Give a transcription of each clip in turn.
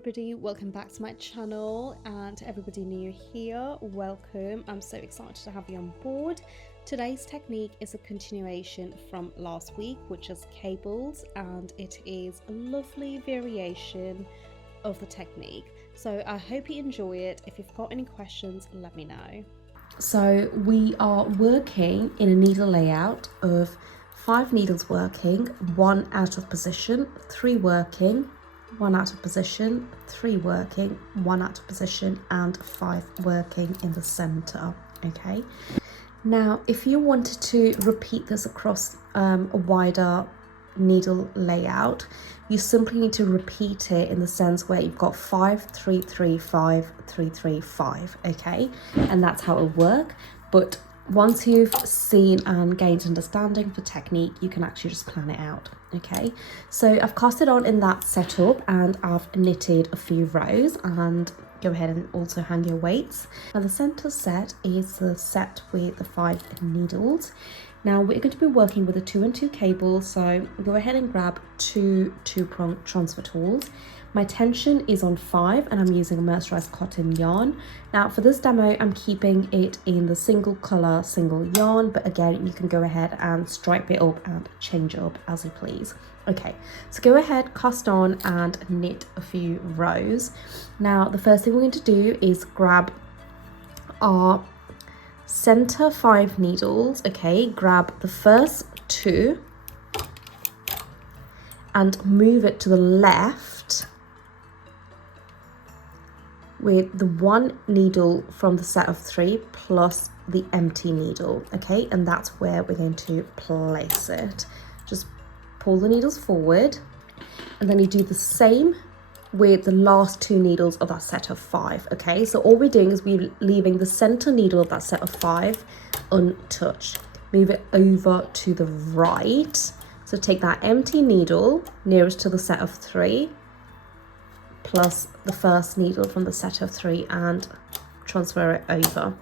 everybody, welcome back to my channel, and to everybody new here, welcome. I'm so excited to have you on board. Today's technique is a continuation from last week, which is cables, and it is a lovely variation of the technique. So I hope you enjoy it. If you've got any questions, let me know. So we are working in a needle layout of 5 needles working, 1 out of position, 3 working, 1 out of position, 3 working, 1 out of position, and 5 working in the center. Okay, now if you wanted to repeat this across a wider needle layout, you simply need to repeat it in the sense where you've got 5 3 3 5 3 3 5. Okay, and that's how it'll work. But once you've seen and gained understanding for technique, you can actually just plan it out. Okay, so I've cast it on in that setup and I've knitted a few rows, and go ahead and also hang your weights. Now the center set is the set with the 5 needles. Now we're going to be working with a 2 and 2 cable, so go ahead and grab 2 2-prong transfer tools. My tension is on 5 and I'm using a mercerized cotton yarn. Now for this demo, I'm keeping it in the single color, single yarn, but again, you can go ahead and stripe it up and change it up as you please. Okay, so go ahead, cast on and knit a few rows. Now the first thing we're going to do is grab our center 5 needles. Okay, grab the first 2 and move it to the left with the 1 needle from the set of 3 plus the empty needle. Okay, and that's where we're going to place it. Just pull the needles forward, and then you do the same with the last 2 needles of that set of 5. Okay, so all we're doing is we're leaving the center needle of that set of 5 untouched. Move it over to the right. So take that empty needle nearest to the set of 3 plus the first needle from the set of 3 and transfer it over,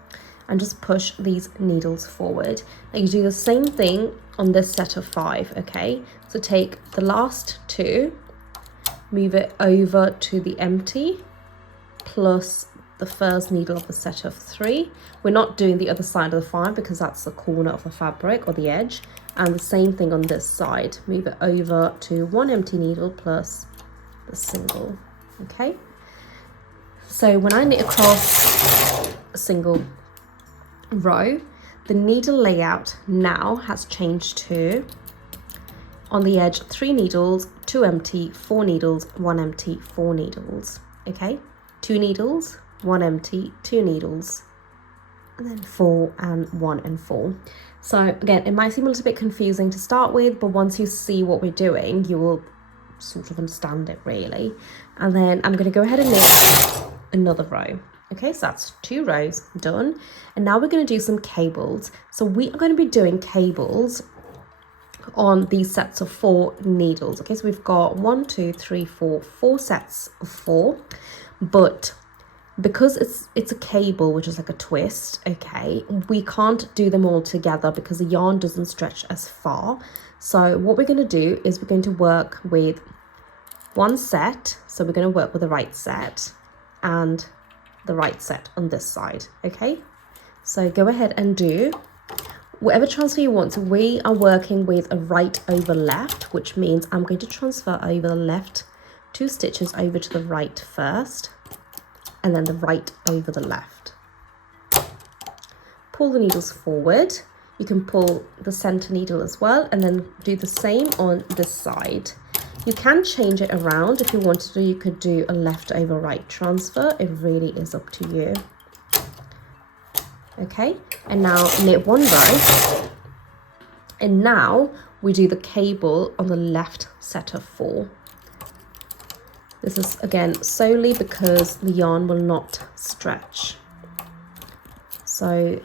and just push these needles forward. Now you do the same thing on this set of 5. Okay, so take the last 2, move it over to the empty plus the first needle of the set of 3. We're not doing the other side of the 5 because that's the corner of the fabric or the edge, and the same thing on this side. Move it over to 1 empty needle plus the single. Okay, so when I knit across a single row, the needle layout now has changed to, on the edge, 3 needles, 2 empty, 4 needles, 1 empty, 4 needles. Okay, 2 needles, 1 empty, 2 needles, and then 4 and 1 and 4. So again, it might seem a little bit confusing to start with, but once you see what we're doing, you will sort of understand it really. And then I'm going to go ahead and knit another row. Okay, so that's 2 rows done, and now we're going to do some cables. So we are going to be doing cables on these sets of 4 needles. Okay, so we've got 1 2 3 4 sets of 4, but because it's a cable, which is like a twist, okay, we can't do them all together because the yarn doesn't stretch as far. So what we're going to do is we're going to work with 1 set. So we're going to work with the right set and the right set on this side. Okay, so go ahead and do whatever transfer you want. So we are working with a right over left, which means I'm going to transfer over the left 2 stitches over to the right first, and then the right over the left. Pull the needles forward. You can pull the center needle as well, and then do the same on this side. You can change it around if you wanted to. You could do a left over right transfer. It really is up to you. Okay, and now knit 1 row, and now we do the cable on the left set of 4. This is again solely because the yarn will not stretch. So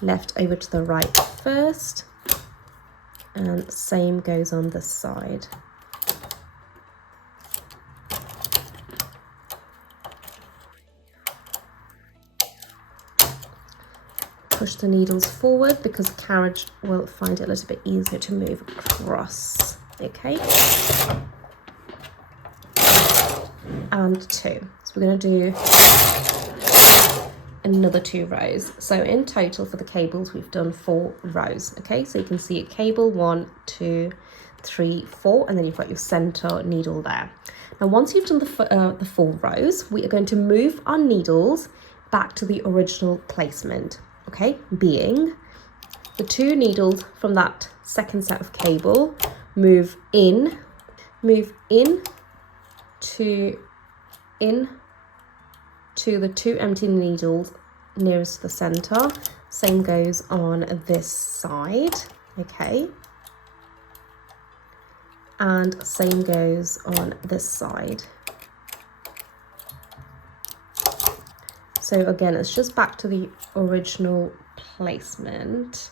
left over to the right first, and same goes on this side. Push the needles forward because the carriage will find it a little bit easier to move across. Okay, and 2. So we're going to do another 2 rows. So in total for the cables, we've done 4 rows. Okay, so you can see a cable 1, 2, 3, 4, and then you've got your center needle there. Now, once you've done the 4 rows, we are going to move our needles back to the original placement. Okay, being the 2 needles from that second set of cable move in to the 2 empty needles nearest the center. Same goes on this side, okay, and same goes on this side. So again, it's just back to the original placement.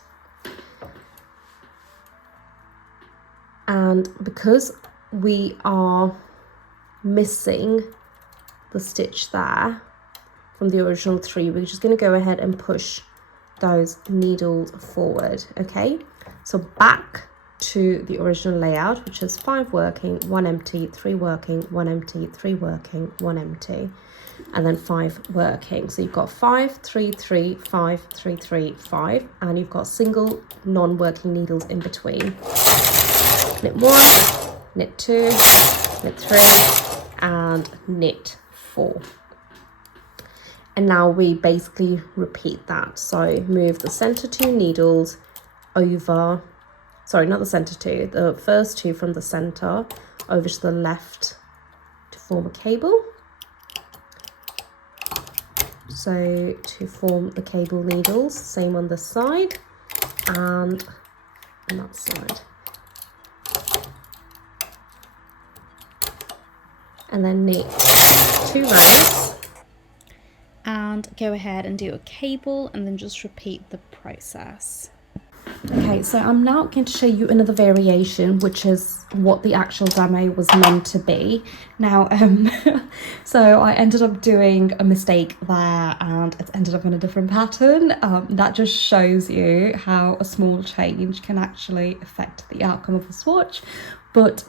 And because we are missing the stitch there from the original 3, we're just going to go ahead and push those needles forward. Okay, so back to the original layout, which is 5 working, 1 empty, 3 working, 1 empty, 3 working, 1 empty, and then 5 working. So you've got 5, 3, 3, 5, 3, 3, 5, and you've got single non-working needles in between. Knit 1, knit 2, knit 3, and knit 4. And now we basically repeat that. So move the center 2 needles over, sorry, not the center 2, the first 2 from the center over to the left to form a cable. So to form the cable needles, same on this side and on that side. And then knit 2 rows. And go ahead and do a cable and then just repeat the process. Okay, so I'm now going to show you another variation, which is what the actual demo was meant to be. Now, so I ended up doing a mistake there and it ended up in a different pattern. That just shows you how a small change can actually affect the outcome of a swatch. But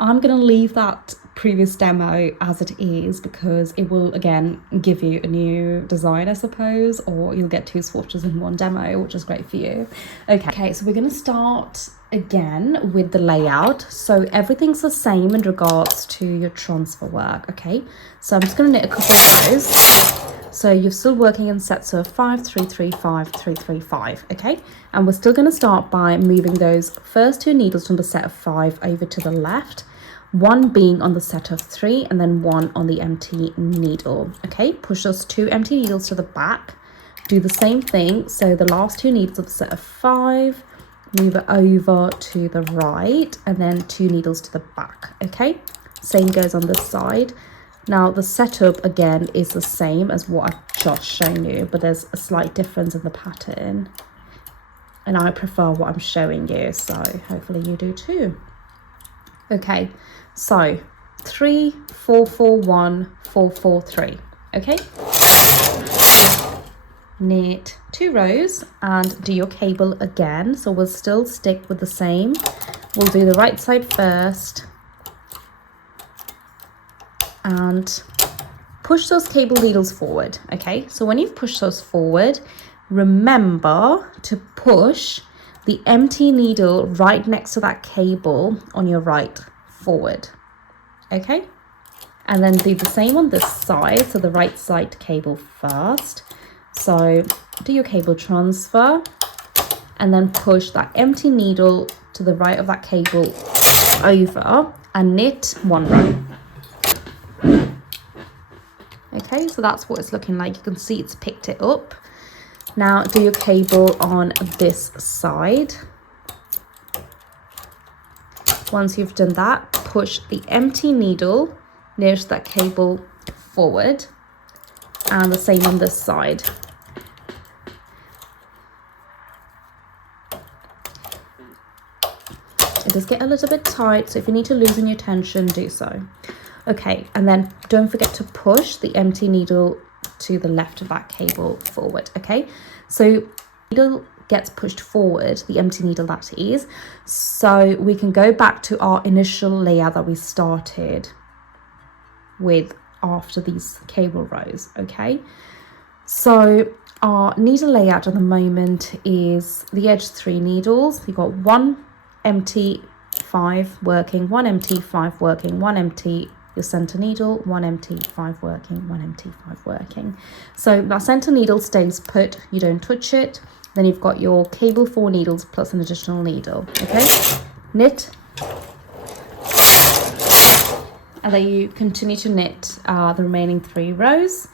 I'm going to leave that previous demo as it is because it will again give you a new design, I suppose, or you'll get 2 swatches in one demo, which is great for you. Okay, so we're going to start again with the layout. So everything's the same in regards to your transfer work. Okay, so I'm just going to knit a couple of rows. So you're still working in sets of 5, 3, 3, 5, 3, 3, 5. Okay, and we're still going to start by moving those first 2 needles from the set of 5 over to the left, 1 being on the set of 3 and then 1 on the empty needle. Okay, push those 2 empty needles to the back, do the same thing. So the last 2 needles of the set of 5, move it over to the right and then 2 needles to the back. Okay, same goes on this side. Now the setup again is the same as what I've just shown you, but there's a slight difference in the pattern and I prefer what I'm showing you, so hopefully you do too. Okay, so 3, 4, 4, 1, 4, 4, 3. Okay, knit 2 rows and do your cable again. So we'll still stick with the same. We'll do the right side first and push those cable needles forward. Okay, so when you've pushed those forward, remember to push the empty needle right next to that cable on your right forward. Okay, and then do the same on this side, so the right side cable first. So do your cable transfer and then push that empty needle to the right of that cable over and knit 1 row. Okay, so that's what it's looking like. You can see it's picked it up. Now do your cable on this side. Once you've done that, push the empty needle nearest that cable forward and the same on this side. It does get a little bit tight, so if you need to loosen your tension, do so. Okay, and then don't forget to push the empty needle to the left of that cable forward. Okay, so needle gets pushed forward, the empty needle that is, so we can go back to our initial layout that we started with after these cable rows, okay? So our needle layout at the moment is the edge 3 needles. You've got 1 empty 5 working, 1 empty 5 working, 1 empty your center needle, 1 empty 5 working, 1 empty 5 working. So that center needle stays put, you don't touch it. Then you've got your cable 4 needles plus an additional needle, okay? Knit. And then you continue to knit the remaining 3 rows,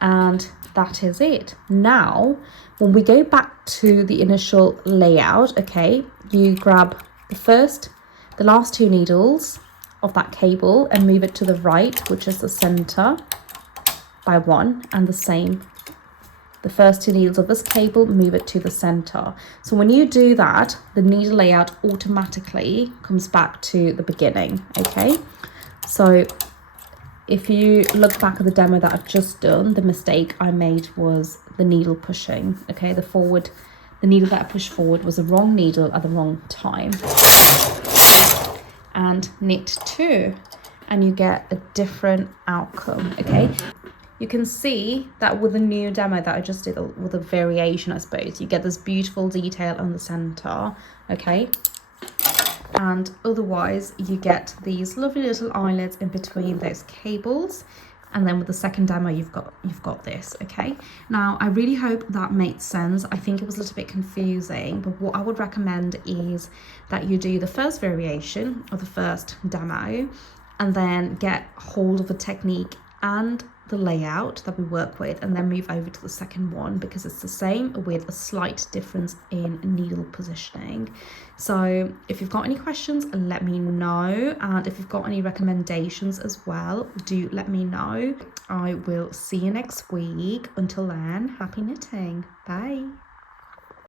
and that is it. Now, when we go back to the initial layout, okay, you grab the last 2 needles of that cable and move it to the right, which is the center, by 1, and the same. The first 2 needles of this cable, move it to the center. So when you do that, the needle layout automatically comes back to the beginning, okay? So if you look back at the demo that I've just done, the mistake I made was the needle pushing, okay? The needle that I pushed forward was the wrong needle at the wrong time. And knit 2, and you get a different outcome, okay? You can see that with the new demo that I just did, with a variation, I suppose, you get this beautiful detail on the center, okay? And otherwise you get these lovely little eyelets in between those cables, and then with the second demo you've got this, okay? Now I really hope that made sense. I think it was a little bit confusing, but what I would recommend is that you do the first variation of the first demo and then get hold of a technique and the layout that we work with, and then move over to the second one, because it's the same with a slight difference in needle positioning. So if you've got any questions, let me know, and if you've got any recommendations as well, do let me know. I will see you next week. Until then, happy knitting. Bye.